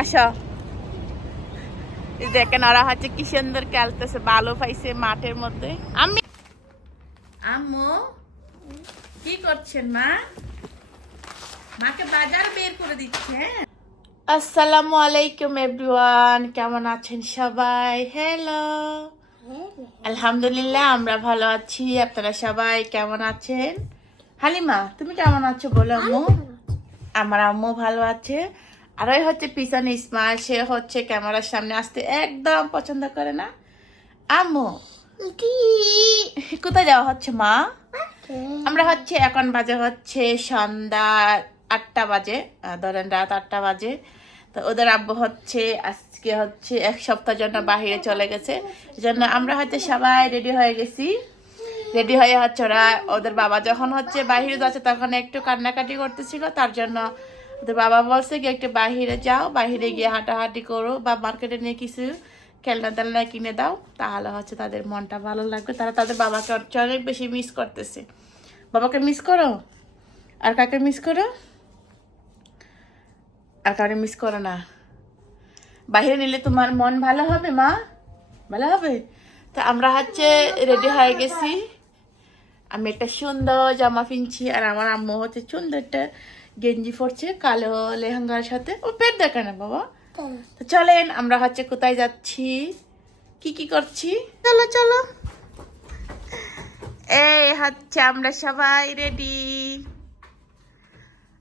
আসো। দেখেন ওরা হচ্ছে কি সুন্দর খেলতেছে ভালো পাইছে মাঠের মধ্যে। আমি আম্মু কি করছেন মা? মাকে বাজার বের করে দিচ্ছে হ্যাঁ? আসসালামু আলাইকুম এভরিওয়ান কেমন আছেন সবাই? হ্যালো আলহামদুলিল্লাহ আমরা ভালো আছি। আপনারা সবাই কেমন আছেন? হালিমা তুমি কেমন আছো বলো আম্মু? আমার আম্মু ভালো আছে। আর ওই হচ্ছে পিছনে ইসমাইল সে হচ্ছে ক্যামেরার সামনে আসতে একদম পছন্দ করে না। আম্মু কোথায় যাওয়া হচ্ছে মা? আমরা হচ্ছে এখন বাজে হচ্ছে সন্ধ্যা আটটা বাজে ধরেন রাত আটটা বাজে। তো ওদের আব্বু হচ্ছে আজকে হচ্ছে এক সপ্তাহ জন্য বাহিরে চলে গেছে। জন্য আমরা হয়তো সবাই রেডি হয়ে গেছি। রেডি হয়ে হচ্ছে ওরা ওদের বাবা যখন হচ্ছে বাহিরে যাচ্ছে তখন একটু কান্নাকাটি করতেছিল। তার জন্য ওদের বাবা বলছে কি একটু বাহিরে যাও, বাহিরে গিয়ে হাঁটাহাঁটি করো বা মার্কেটে নিয়ে কিছু খেলনা টেলনা কিনে দাও, তাহলে হচ্ছে তাদের মনটা ভালো লাগবে। তারা তাদের বাবাকে অনেক বেশি মিস করতেছে। বাবাকে মিস করো? আর কাকে মিস করো? আর কাকে মিস করো না। বাইরে নিলে তোমার মন ভালো হবে, মা? ভালো হবে? তো আমরা হচ্ছে রেডি হয়ে গেছি। আমি একটা সুন্দর জামা কিনছি আর আমার আম্মু হচ্ছে সুন্দর একটা গেঞ্জি পরছে কালো লেহেঙ্গার সাথে। ও পেট দেখে না বাবা। তো চলেন আমরা হচ্ছে কোথায় যাচ্ছি? কি কি করছি? চলো চলো। এই হচ্ছে আমরা সবাই রেডি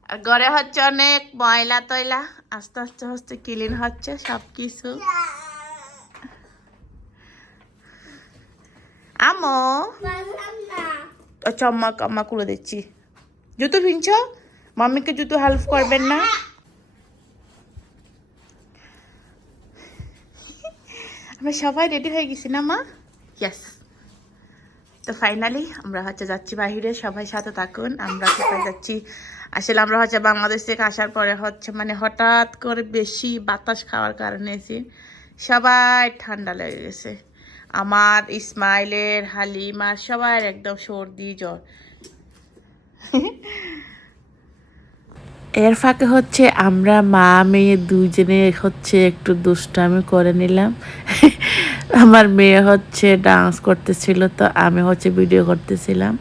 আর ঘরে হচ্ছে অনেক ময়লা তয়লা। আস্তে আস্তে আস্তে ক্লিন হচ্ছে সব কিছু আমো আম্মা আম্মা করে দিচ্ছি। জুতো ভিনছ? মাম্মিকে জুতো হেল্প করবেন না? আমরা সবাই রেডি হয়ে গেছি না মা? ইয়াস তো ফাইনালি আমরা হচ্ছে যাচ্ছি বাহিরে সবাই সাথে থাকুন। আমরা কোথায় যাচ্ছি? আসলে আমরা হচ্ছে বাংলাদেশ থেকে আসার পরে হচ্ছে মানে হঠাৎ করে বেশি বাতাস খাওয়ার কারণে এসে সবাই ঠান্ডা লেগে গেছে। আমার ইসমাইলের হালিমার সবার একদম সর্দি জ্বর। এর ফাঁকে হচ্ছে আমরা মা মেয়ে দুজনে হচ্ছে একটু দুষ্টামি করে নিলাম। আমার মেয়ে হচ্ছে ডান্স করতেছিল তো আমি হচ্ছে ভিডিও করতেছিলাম।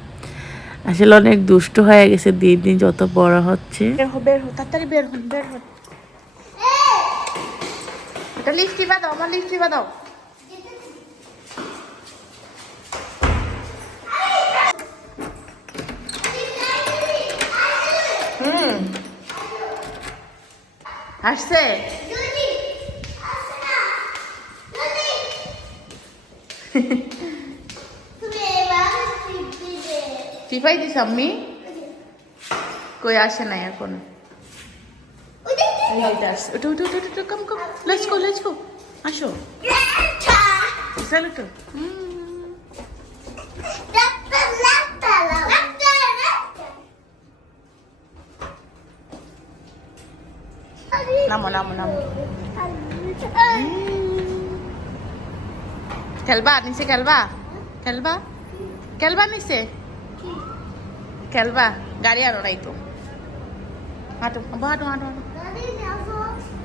আসলে অনেক দুষ্ট হয়ে গেছে দিন দিন যত বড় হচ্ছে। বের হো তাড়াতাড়ি বের হন বের হন লিফটি বা দাও আমার লিফটি বা দাও। আসছে? টিপাই দিস আম্মি। কই আসে নাই এখন? ওটা ওটা ওটা কম কম লেটস গো লেটস গো আসো। চলো তো। নামো নামো নামো। খেলবা, নিচে খেলবা? খেলবা? খেলবা নিচে? খেলবা, গাড়ি আনো নাই তো। হাঁটো হাঁটো হাঁটো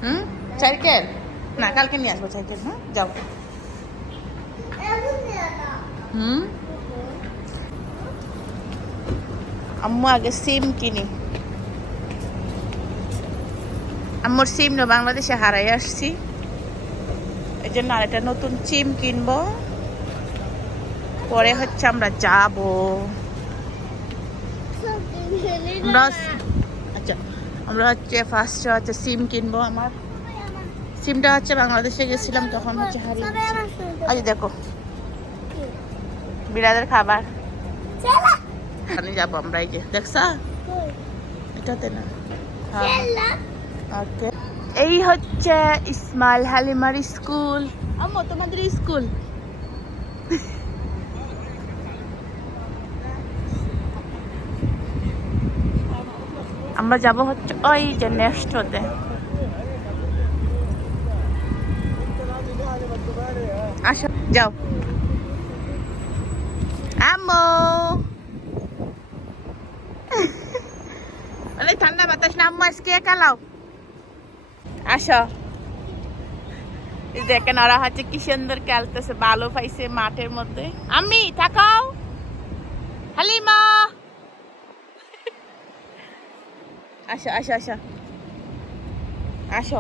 হুম? সাইকেল না, কালকে নিয়ে আসব সাইকেল হ্যাঁ? যাও। হুম? আম্মু আগে সিম কিনি। আম্মুর সিম না বাংলাদেশে হারাই আসছি। এই জন্য আরেকটা নতুন সিম কিনবো। পরে হচ্ছে আমরা যাব। আমরা আচ্ছা আমরা হচ্ছে ফার্স্টে হচ্ছে সিম কিনবো আমার। সিমটা হচ্ছে বাংলাদেশে গেছিলাম তখন হচ্ছে হারিয়ে। আজ দেখো। বিড়ালের খাবার। যাব আমরা এই যে দেখছা? এটাতে না। হ্যাঁ ওকে এই হচ্ছে ইসমাইল হালিমার স্কুল। আম্মু তোমাদের স্কুল? আমরা যাব হচ্ছে ওই যে নেক্সট হতে আসো যাও। আম্মু! ঠান্ডা বাতাস না আম্মু আজকে কালাও আসো। দেখেন ওরা হচ্ছে কি সুন্দর খেলতেছে ভালো পাইছে মাঠের মধ্যে। আমি তাকাও হালিমা। আসো আসো আসো। আসো।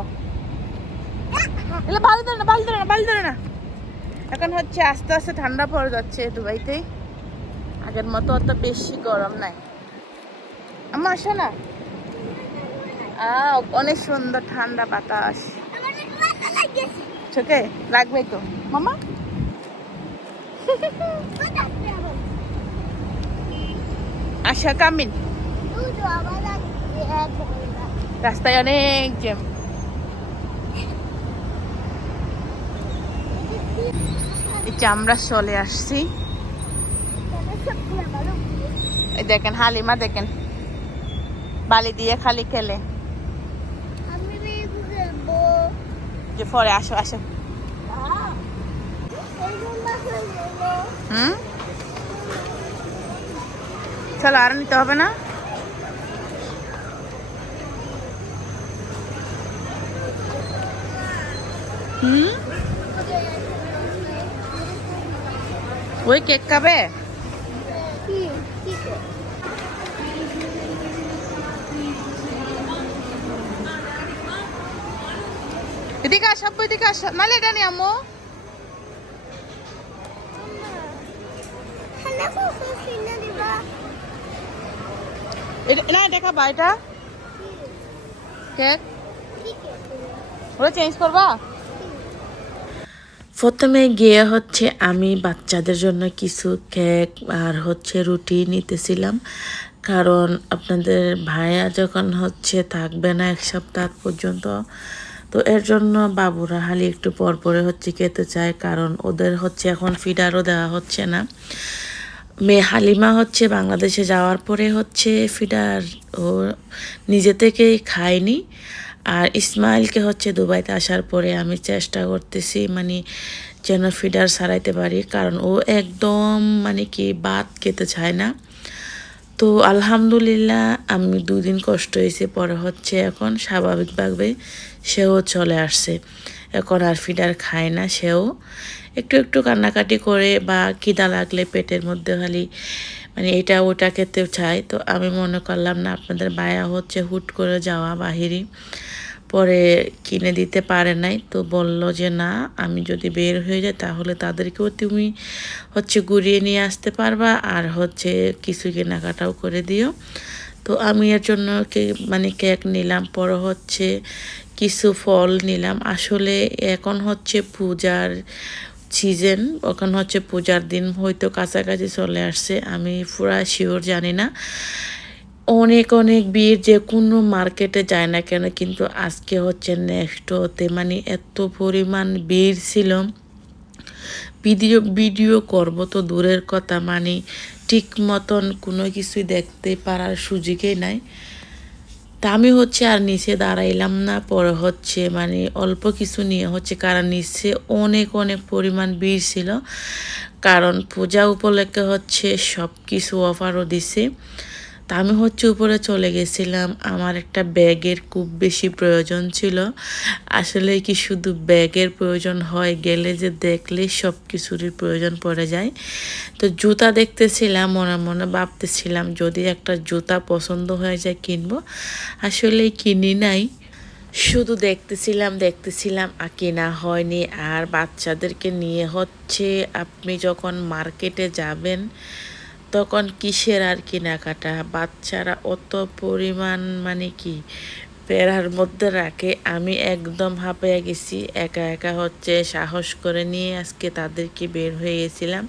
ভালো ধরে না ভালো ধরে না ভালো ধরে না। এখন হচ্ছে আস্তে আস্তে ঠান্ডা পড়ে যাচ্ছে দুবাইতে। আগের মতো অত বেশি গরম নাই। আমার আসো না। অনেক সুন্দর ঠান্ডা বাতাস। লাগবে তো মামা? আশা কামিন রাস্তায় অনেক জ্যাম। যে আমরা চলে আসছি। দেখেন, হালিমা দেখেন। বালি দিয়ে খালি খেলে। যে পরে আসো আসো। হুম? চলো আর নিতে হবে না? হুম? ওই কেক খাবে? এদিকে আস এদিকে আস। নালে এটা নিয়ে আম্মু না দেখা বা কেক। ওটা চেঞ্জ করবা? প্রথমে গিয়ে হচ্ছে আমি বাচ্চাদের জন্য কিছু কেক আর হচ্ছে রুটি নিতেছিলাম। কারণ আপনাদের ভাইয়া যখন হচ্ছে থাকবে না এক সপ্তাহ পর্যন্ত তো এর জন্য বাবুরা হালি একটু পর পরে হচ্ছে খেতে চায়, কারণ ওদের হচ্ছে এখন ফিডারও দেওয়া হচ্ছে না। মেয়ে হালিমা হচ্ছে বাংলাদেশে যাওয়ার পরে হচ্ছে ফিডার ও নিজে থেকেই খায়নি। আর ইসমাইলকে হচ্ছে দুবাইতে আসার পরে আমি চেষ্টা করতেছি মানে যেন ফিডার সারাইতে পারি, কারণ ও একদম মানে কি ভাত খেতে চায় না। তো আলহামদুলিল্লাহ, আমি দুদিন কষ্ট হয়েছে, পরে হচ্ছে এখন স্বাভাবিকভাবে সেও চলে আসছে। এখন আর ফিডার খায় না সেও। একটু একটু কান্নাকাটি করে বা কিদা লাগলে পেটের মধ্যে খালি মানে এটা ওটা খেতেও চায়। তো আমি মনে করলাম না, আপনাদের বায়া হচ্ছে হুট করে যাওয়া বাহিরে। পরে কিনে দিতে পারে নাই। তো বলল যে, না, আমি যদি বের হয়ে যাই তাহলে তাদেরকেও তুমি হচ্ছে ঘুরিয়ে নিয়ে আসতে পারবা আর হচ্ছে কিছু কেনাকাটাও করে দিও। তো আমি এর জন্য কে মানে কেক নিলাম, পরে হচ্ছে কিছু ফল নিলাম। আসলে এখন হচ্ছে পূজার সিজন, এখন হচ্ছে পূজার দিন হয়তো কাছাকাছি চলে আসছে, আমি পুরা শিওর জানি না। অনেক অনেক ভিড়, যে কোনো মার্কেটে যায় না কেন, কিন্তু আজকে হচ্ছে নেক্সট হতে মানে এত পরিমাণ ভিড় ছিল। ভিডিও ভিডিও করব তো দূরের কথা মানে ঠিক মতন কোনো কিছুই দেখতে পারার সুযোগই নাই। তা আমি হচ্ছে আর নিচে দাঁড়াইলাম না, পরে হচ্ছে মানে অল্প কিছু নিয়ে হচ্ছে কারণ নিচে অনেক অনেক পরিমাণ ভিড় ছিল। কারণ পূজা উপলক্ষে হচ্ছে সব কিছু অফারও দিছে। তা আমি হচ্ছে উপরে চলে গেছিলাম। আমার একটা ব্যাগের খুব বেশি প্রয়োজন ছিল। আসলে কি শুধু ব্যাগের প্রয়োজন হয়, গেলে যে দেখলে সব কিছুরই প্রয়োজন পড়ে যায়। তো জুতা দেখতেছিলাম, মনে মনে ভাবতেছিলাম, যদি একটা জুতা পছন্দ হয়ে যায় কিনবো। আসলে কিনি নাই। শুধু দেখতেছিলাম দেখতেছিলাম, আর কেনা হয়নি। আর বাচ্চাদেরকে নিয়ে হচ্ছে আপনি যখন মার্কেটে যাবেন তখন কিসের আর কেনাকাটা? বাচ্চারা অত পরিমাণ মানে কি পেড়ার মধ্যে রাখে। আমি একদম হাঁপিয়ে গেছি, একা একা হচ্ছে সাহস করে নিয়ে আজকে তাদেরকে বের হয়ে গেছিলাম।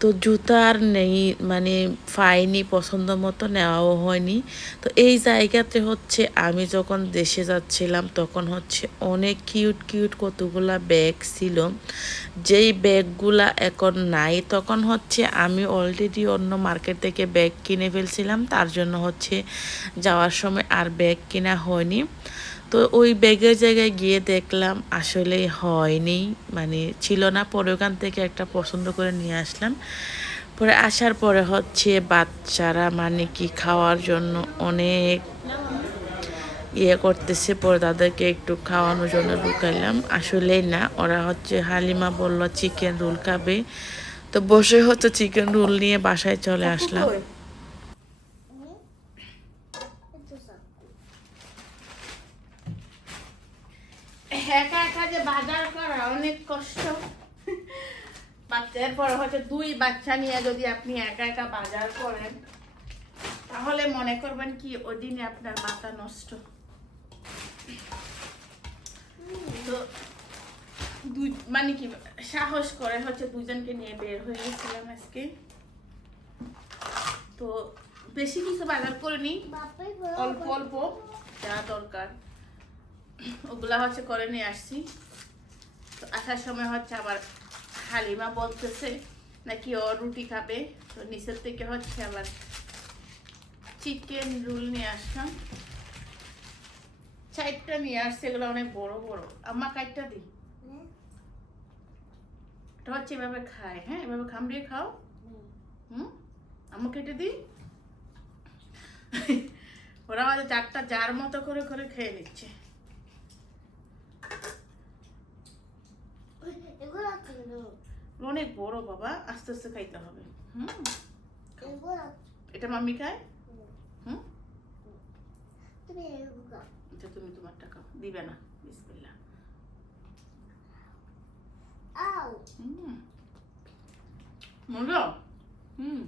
তো জুতা আর নেই মানে পাইনি, পছন্দ মতো নেওয়াও হয়নি। তো এই জায়গাতে হচ্ছে আমি যখন দেশে যাচ্ছিলাম, তখন হচ্ছে অনেক কিউট কিউট কতগুলা ব্যাগ ছিল। যেই ব্যাগগুলা এখন নাই, তখন হচ্ছে আমি অলরেডি অন্য মার্কেট থেকে ব্যাগ কিনে ফেলছিলাম। তার জন্য হচ্ছে যাওয়ার সময় আর ব্যাগ কেনা হয়নি। তো ওই ব্যাগের জায়গায় গিয়ে দেখলাম আসলে হয়নি মানে ছিল না। পরে ওখান থেকে একটা পছন্দ করে নিয়ে আসলাম। পরে আসার পরে হচ্ছে বাচ্চারা মানে কি খাওয়ার জন্য অনেক ইয়ে করতেছে। পরে তাদেরকে একটু খাওয়ানোর জন্য ঢুকাইলাম। আসলে না ওরা হচ্ছে হালিমা বলল চিকেন রোল খাবে। তো বসে হচ্ছে চিকেন রোল নিয়ে বাসায় চলে আসলাম একা একা যে বাজার করা অনেক কষ্ট। বাচ্চার পর হচ্ছে দুই বাচ্চা নিয়ে যদি আপনি একা একা বাজার করেন তাহলে মনে করবেন কি ওই দিনে আপনার মাথা নষ্ট। তো দুই মানে কি সাহস করে হচ্ছে দুজনকে নিয়ে বের হয়ে গেছিলাম আজকে। তো বেশি কিছু বাজার করিনি অল্প অল্প যা দরকার। ওগুলা হচ্ছে করে নিয়ে আসছি। তো আসার সময় হচ্ছে আবার হালিমা বলতেছে নাকি ও রুটি খাবে। তো নিচের থেকে হচ্ছে আবার চিকেন রোল নিয়ে আসলাম। চারটা নিয়ে আসছে, এগুলো অনেক বড় বড়। আম্মা কাইটটা দিই এটা হচ্ছে এভাবে খায় হ্যাঁ? এভাবে খামড়িয়ে খাও। হুম? আম্মু, কেটে দিই ওরা আমাদের চারটা যার মতো করে করে খেয়ে নিচ্ছে। অনেক বড় বাবা আস্তে আস্তে খাইতে হবে। হুম। এটা মাম্মি খায়? হুম। এটা তুমি তোমার টাকা দিবে না বিসমিল্লাহ। হুম। মজা হুম।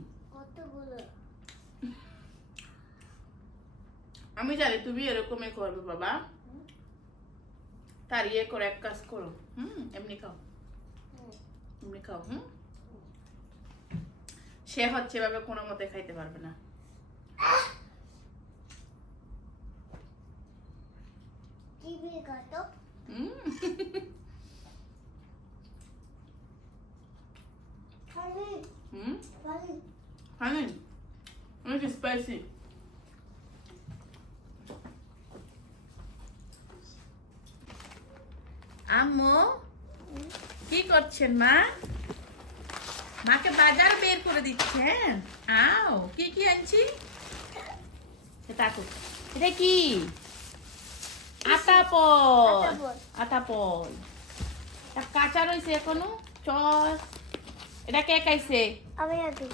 আমি জানি তুমি এরকমই করবে বাবা। তার ইয়ে করে এক কাজ করো। হুম এমনি খাও। খাও সে হচ্ছে এভাবে কোনো মতে খাইতে পারবে না হুম হুম ফাইন অনেক স্পাইসি আম্মু করছেন মা? মাকে বাজার বের করে দিচ্ছেন? আও কি কি আনছি? তাকো এটা কি? আটা পল। আটা পল। কাঁচা রয়েছে এখনও? চস এটা কে খাইছে? আমি আগে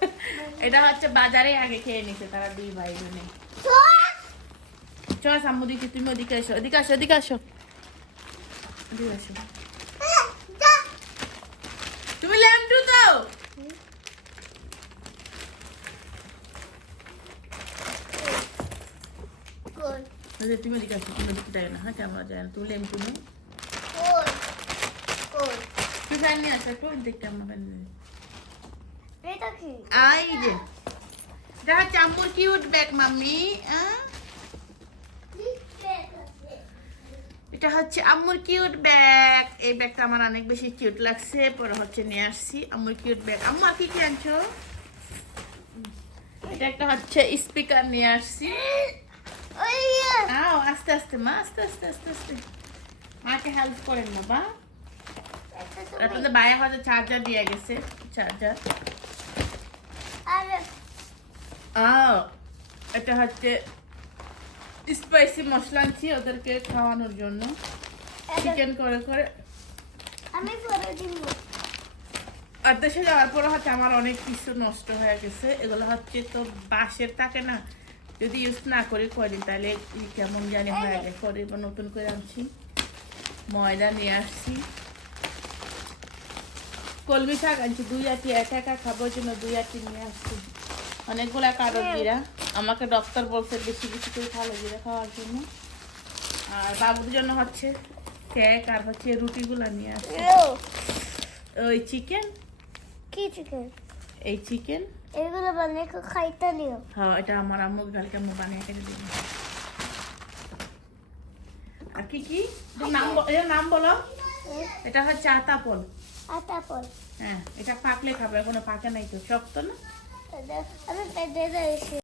এটা হচ্ছে বাজারে আগে খেয়ে নিছে তারা দুই ভাই বোনে। চস আম্মু দিকে তুমি ওদিকে এসো ওদিকে আসো ওদিকে আসো। ওদিকে আসো তুমি ল্যাম্পটু তো কোন ওই যে তুমি ওদিকে আসো তুমি ওদিকে যায় না। হ্যাঁ ক্যামেরা যায় না তুমি কোন কোন তুই ফ্যান নিয়ে আসো একটু দেখতে আমার ফ্যান নিয়ে এটা কি? আই যে। হচ্ছে আম্মুর কিউট ব্যাগ মাম্মি এটা হচ্ছে আম্মুর কিউট ব্যাগ এই ব্যাগটা আমার অনেক বেশি কিউট লাগছে পরে হচ্ছে নিয়ে আসছি আম্মুর কিউট ব্যাগ আম্মু কি কি আনছো? এটা একটা হচ্ছে স্পিকার নিয়ে আসছি। ওই আও আস্তে আস্তে মা আস্তে আস্তে আস্তে আস্তে মাকে হেল্প করেন বাবা আপনাদের বাইরে হয়তো চার্জার দিয়ে গেছে চার্জার আরে আও এটা হচ্ছে স্পাইসি মশলা আনছি ওদেরকে খাওয়ানোর জন্য চিকেন করে করে আমি পরে দিব আর দেশে যাওয়ার পরে হচ্ছে আমার অনেক কিছু নষ্ট হয়ে গেছে এগুলো হচ্ছে তো বাঁশের থাকে না যদি ইউজ না করি কয়দিন তাহলে কেমন জানি হয়ে। পরে এবার নতুন করে আনছি। ময়দা নিয়ে আসছি। কলমি শাক আনছি দুই আটি একা একা খাবার জন্য দুই আটি নিয়ে আসছি। অনেকগুলা কারণ জিরা। আমাকে ডক্টর বলছে বেশি বেশি করে ভালো জিরা খাওয়ার জন্য। আর বাবুর জন্য হচ্ছে কেক আর হচ্ছে রুটিগুলা নিয়ে আসছি। ওই চিকেন কি চিকেন এই চিকেন এগুলো বানিয়ে খাইতে নিও হ্যাঁ এটা আমার আম্মু কালকে আম্মু বানিয়ে খেতে দিবে আর কি কি নাম এর নাম বলো এটা হচ্ছে আতাপল আতাপল হ্যাঁ এটা পাকলে খাবে কোনো পাকে নাই তো শক্ত না আমি পেটে